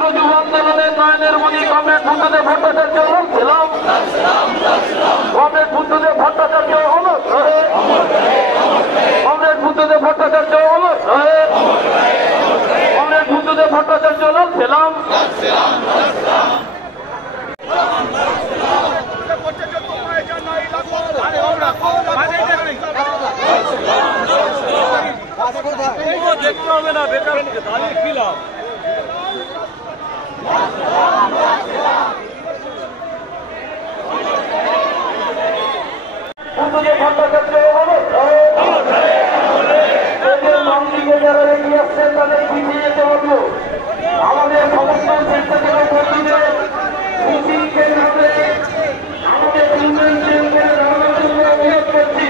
যুব আন্দোলনের নয়নের মণি কমরেড বুদ্ধদেব ভট্টাচার্য ছিলাম। কমরেড বুদ্ধদেব ভট্টাচার্য অমর রহে। কমরেড বুদ্ধদেব ভট্টাচার্য অমর রহে। কমরেড বুদ্ধদেব ভট্টাচার্য ছিলাম। দেখতে হবে না বেকার দাঁড়িয়ে কি লাভ। বুদ্ধদেব ভট্টাচার্য অমর রহে। দিকে যারা এগিয়ে আসছেন তাদের পিছিয়ে যেতে বলবো। আমাদের সমস্ত স্বেচ্ছাসেবক কর্মীদের মিছিলকে আমাদের ইউনিয়ন কেন্দ্রে নামানোর জন্য অনুরোধ করছি।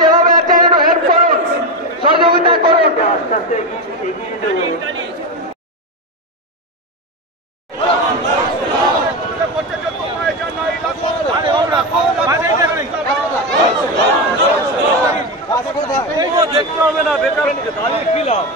যেভাবে আছেন হেল্প করুন, সহযোগিতা করুন। আস্তে আস্তে এগিয়ে দেবো। দেখতে হবে না বেকার দাঁড়িয়ে কি লাভ।